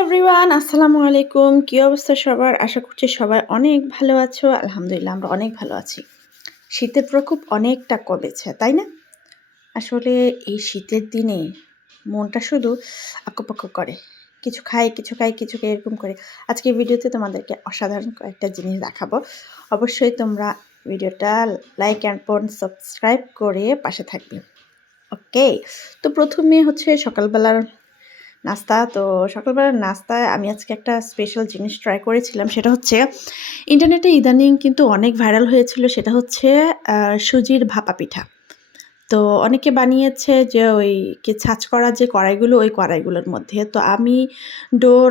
Everyone, আসসালামু আলাইকুম। কি অবস্থা সবার? আশা করছি সবাই অনেক ভালো আছো। আলহামদুলিল্লাহ আমরা অনেক ভালো আছি। শীতের প্রকোপ অনেকটা কমেছে, তাই না? আসলে এই শীতের দিনে মনটা শুধু আঁকুপাকু করে। কিছু খাই, কিছু খাই, কিছু খাই এরকম করে। আজকের ভিডিওতে তোমাদেরকে অসাধারণ কয়েকটা জিনিস দেখাবো। অবশ্যই তোমরা ভিডিওটা লাইক অ্যান্ড সাবস্ক্রাইব করে পাশে থাকবে। ওকে? তো ১ম এ হচ্ছে সকালবেলার নাস্তা। তো সকালবেলার নাস্তায় আমি আজকে একটা স্পেশাল জিনিস ট্রাই করেছিলাম। সেটা হচ্ছে ইন্টারনেটে ইদানিং কিন্তু অনেক ভাইরাল হয়েছিল। সেটা হচ্ছে সুজির ভাপা পিঠা। তো অনেকে বানিয়েছে যে ওই ছাঁচ করা যে কড়াইগুলো, ওই কড়াইগুলোর মধ্যে। তো আমি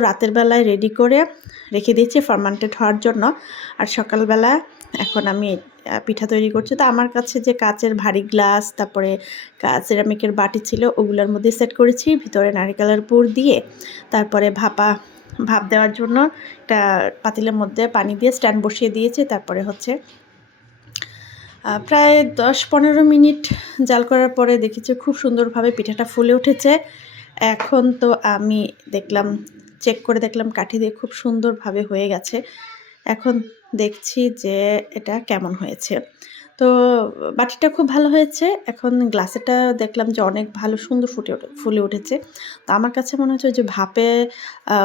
রাতের বেলায় রেডি করে রেখে দিয়েছি ফার্মেন্টেড হওয়ার জন্য। আর সকালবেলা এখন আমি পিঠা তৈরি করছি। তো আমার কাছে যে কাচের ভারী গ্লাস, তারপরে সিরামিকের বাটি ছিল, ওগুলোর মধ্যে সেট করেছি। ভিতরে নারিকেলের পুর দিয়ে তারপরে ভাপ দেওয়ার জন্য একটা পাতিলের মধ্যে পানি দিয়ে স্ট্যান্ড বসিয়ে দিয়েছি। তারপরে হচ্ছে প্রায় ১০-১৫ মিনিট জাল করার পরে দেখেছি খুব সুন্দরভাবে পিঠাটা ফুলে উঠেছে। এখন তো আমি চেক করে দেখলাম কাঠি দিয়ে খুব সুন্দরভাবে হয়ে গেছে। এখন দেখছি যে এটা কেমন হয়েছে। তো বাটিটা খুব ভালো হয়েছে। এখন গ্লাসেরটা দেখলাম যে অনেক ভালো সুন্দর ফুলে উঠেছে। তো আমার কাছে মনে হচ্ছে যে ভাপে আ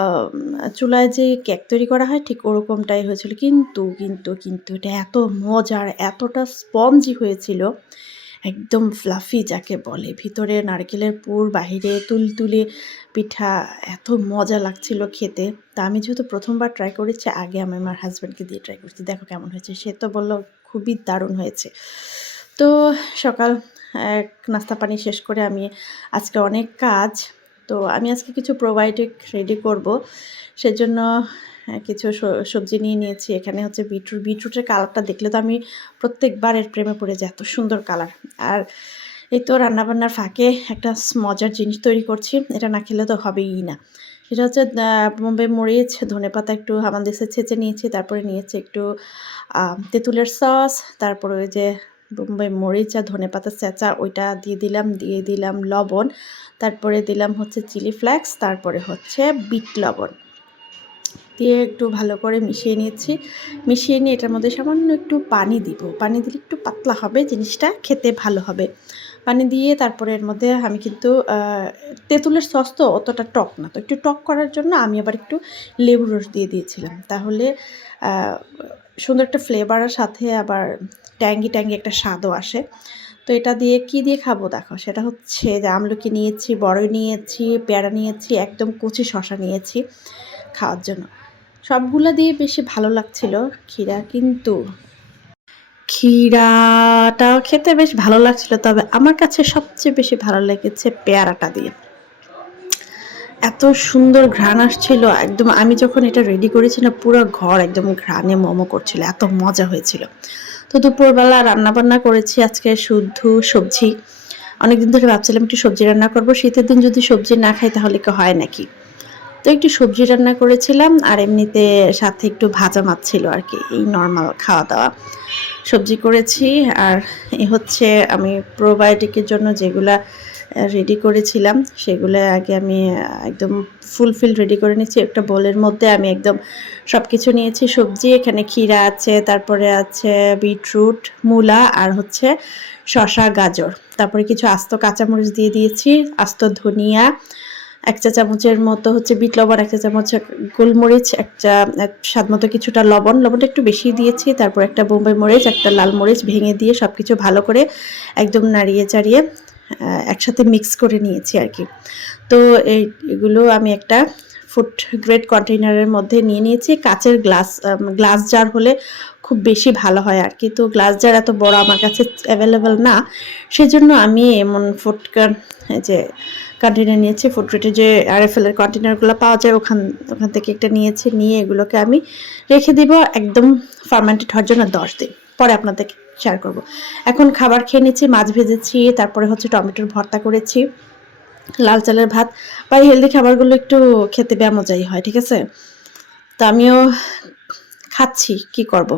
চুলায় যে কেক তৈরি করা হয় ঠিক ওরকমটাই হয়েছিল। কিন্তু এটা এত মজার, এতটা স্পঞ্জি হয়েছিল, একদম ফ্লাফি যাকে বলে। ভিতরে নারকেলের পুর, বাহিরে তুলতুলে পিঠা, এত মজা লাগছিল খেতে। তা আমি যেহেতু ১ম বার ট্রাই করেছি, আগে আমি আমার হাসব্যান্ডকে দিয়ে ট্রাই করছি। দেখো কেমন হয়েছে। সে তো বলল খুবই দারুণ হয়েছে। তো সকাল নাস্তা পানি শেষ করে আমি আজকে অনেক কাজ। তো আমি আজকে কিছু প্রোবায়োটিক রেডি করব। সেজন্য কিছু সবজি নিয়ে নিয়েছি। এখানে হচ্ছে বিটরুটের কালারটা দেখলে তো আমি প্রত্যেকবার এর প্রেমে পড়ে যাই। এত সুন্দর কালার। আর এই তো রান্নাবান্নার ফাঁকে একটা মজার জিনিস তৈরি করছি। এটা না খেলে তো হবেই না। সেটা হচ্ছে বোম্বাই মরিচ, ধনেপাতা একটু হামানদিস্তা ছেঁচে নিয়েছি। তারপরে নিয়েছি একটু তেঁতুলের সস, তারপরে ওই যে বোম্বাই মরিচ আর ধনেপাতা ছেঁচা ওইটা দিয়ে দিলাম লবণ, তারপরে দিলাম হচ্ছে চিলি ফ্লেক্স, তারপরে হচ্ছে বিট লবণ দিয়ে একটু ভালো করে মিশিয়ে নিয়েছি। মিশিয়ে নিয়ে এটার মধ্যে সামান্য একটু পানি দিব। পানি দিলে একটু পাতলা হবে, জিনিসটা খেতে ভালো হবে। পানি দিয়ে তারপরে এর মধ্যে আমি কিন্তু তেঁতুলের সস তো অতটা টক না। তো একটু টক করার জন্য আমি আবার একটু লেবুর রস দিয়ে দিয়েছিলাম। তাহলে আ সুন্দর একটা ফ্লেভারের সাথে আবার ট্যাঙ্গি একটা স্বাদও আসে। তো এটা দিয়ে কি দিয়ে খাবো দেখো, সেটা হচ্ছে যে আমলকি নিয়েছি, বড়ই নিয়েছি, পেয়ারা নিয়েছি, একদম কচি শসা নিয়েছি খাওয়ার জন্য। সবগুলা দিয়ে বেশি ভালো লাগছিল ক্ষীরাটাও খেতে বেশ ভালো লাগছিল। তবে আমার কাছে সবচেয়ে বেশি ভালো লেগেছে পেয়ারাটা দিয়ে। এত সুন্দর ঘ্রাণ আসছিল, একদম আমি যখন এটা রেডি করেছি না, পুরো ঘর একদম ঘ্রাণে মোমো করছিল, এত মজা হয়েছিল। তো দুপুরবেলা রান্নাবান্না করেছি আজকে শুধু সবজি। অনেকদিন ধরে ভাবছিলাম একটু সবজি রান্না করব। শীতের দিন যদি সবজি না খাই তাহলে কি হয় নাকি? তো একটু সবজি রান্না করেছিলাম, আর এমনিতে সাথে একটু ভাজা মাছ ছিল আর কি, এই নর্মাল খাওয়া-দাওয়া। সবজি করেছি। আর হচ্ছে আমি প্রোবায়োটিকের জন্য যেগুলা রেডি করেছিলাম, সেগুলো আগে আমি একদম ফুলফিল রেডি করে নিচ্ছি। একটা বোলের মধ্যে আমি একদম সব কিছু নিয়েছি সবজি। এখানে ক্ষীরা আছে, তারপরে আছে বিটরুট, মূলা, আর হচ্ছে শসা, গাজর। তারপরে কিছু আস্ত কাঁচামরিচ দিয়ে দিয়েছি, আস্ত ধনিয়া, ১ চা চামচের মতো হচ্ছে বিট লবণ, ১ চা চামচ গোলমরিচ, স্বাদমতো কিছুটা লবণটা একটু বেশি দিয়েছি। তারপর একটা বোম্বাই মরিচ, একটা লাল মরিচ ভেঙে দিয়ে সবকিছু ভালো করে একদম নাড়িয়ে চাড়িয়ে একসাথে মিক্স করে নিয়েছি আর কি। তো এগুলো আমি একটা ফুড গ্রেড কন্টেইনারের মধ্যে নিয়ে নিয়েছি। কাচের গ্লাস জার হলে খুব বেশি ভালো হয় আর কি। তো গ্লাস জার এত বড় আমার কাছে অ্যাভেলেবল না, সেজন্য আমি এমন যে কন্টেইনার নিয়েছি। ফুড গ্রেডের যে আরএফএল এর কন্টেইনারগুলো পাওয়া যায়, ওখান থেকে একটা নিয়েছি। নিয়ে এগুলোকে আমি রেখে দিব একদম ফার্মেন্টেড হওয়ার জন্য ১০ দিন। পরে আপনাদেরকে শেয়ার করব। এখন খাবার খেয়ে নিচ্ছি, মাছ ভেজেছি, তারপরে হচ্ছে টমেটোর ভর্তা করেছি, লাল চালের ভাত। বা এই হেলদি খাবারগুলো একটু খেতে মজাই হয়, ঠিক আছে? তো আমিও খাচ্ছি, কি করব?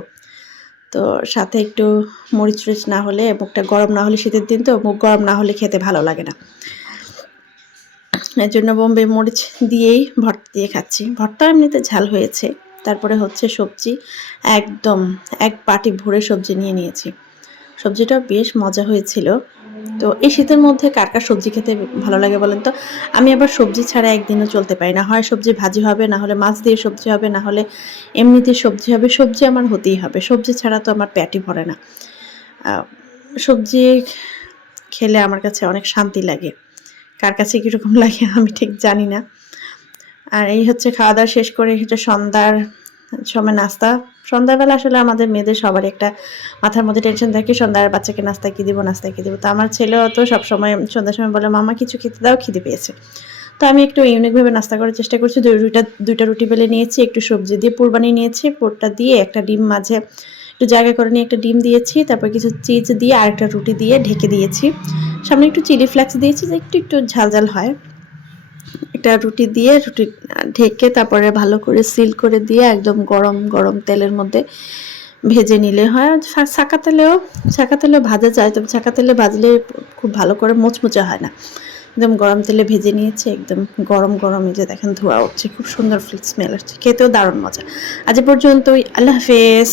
তো সাথে একটু মরিচ-টরিচ না হলে, মুখটা গরম না হলে, শীতের দিন তো মুখ গরম না হলে খেতে ভালো লাগে না। এর জন্য বোম্বে মরিচ দিয়েই ভর্তা দিয়ে খাচ্ছি। ভর্তা এমনিতে ঝাল হয়েছে। তারপরে হচ্ছে সবজি, একদম এক বাটি ভরে সবজি নিয়ে নিয়েছি। সবজিটাও বেশ মজা হয়েছিল। তো এই শীতের মধ্যে কার, কার সবজি খেতে ভালো লাগে বলেন তো? আমি আবার সবজি ছাড়া একদিনও চলতে পারি না। হয় সবজি ভাজি হবে, না হলে মাছ দিয়ে সবজি হবে, না হলে এমনিতেই সবজি হবে। সবজি আমার হতেই হবে। সবজি ছাড়া তো আমার পেটই ভরে না। আ সবজি খেলে আমার কাছে অনেক শান্তি লাগে। কার কাছে কিরকম লাগে আমি ঠিক জানি না। আর এই হচ্ছে খাওয়া-দাওয়া শেষ করে হচ্ছে সন্ধ্যার সময় নাস্তা। সন্ধ্যাবেলা আসলে আমাদের মেয়েদের সবারই একটা মাথার মধ্যে টেনশন থাকে, সন্ধ্যায় বাচ্চাকে নাস্তায় কি দিব, নাস্তায় কি দিব? তো আমার ছেলেও তো সবসময় সন্ধ্যার সময় বলে, "মাম্মা কিছু খেতে দাও, খিদে পেয়েছে।" তো আমি একটু ইউনিক ভাবে নাস্তা করার চেষ্টা করছি। ২টা রুটি বেলে নিয়েছি, একটু সবজি দিয়ে পুর বানিয়ে নিয়েছি। পুরটা দিয়ে একটা ডিম মাঝে একটু জায়গা করে নিয়ে একটা ডিম দিয়েছি। তারপর কিছু চিজ দিয়ে আরেকটা রুটি দিয়ে ঢেকে দিয়েছি। সামনে একটু চিলি ফ্লেক্স দিয়েছি যে একটু ঝাল, ঝাল হয়। একটা রুটি দিয়ে ঢেকে তারপরে ভালো করে সিল করে দিয়ে একদম গরম, গরম তেলের মধ্যে ভেজে নিলে হয়। ছাঁকা তেলেও ভাজা যায়। তবে ছাঁকা তেলে ভাজলে খুব ভালো করে মুচমুচে হয় না। একদম গরম তেলে ভেজে নিয়েছি। একদম গরম, গরম এই যে দেখেন ধোঁয়া উঠছে। খুব সুন্দর স্মেল আসছে। খেতেও দারুণ মজা। আজ এ পর্যন্তই। আল্লাহ হাফেজ।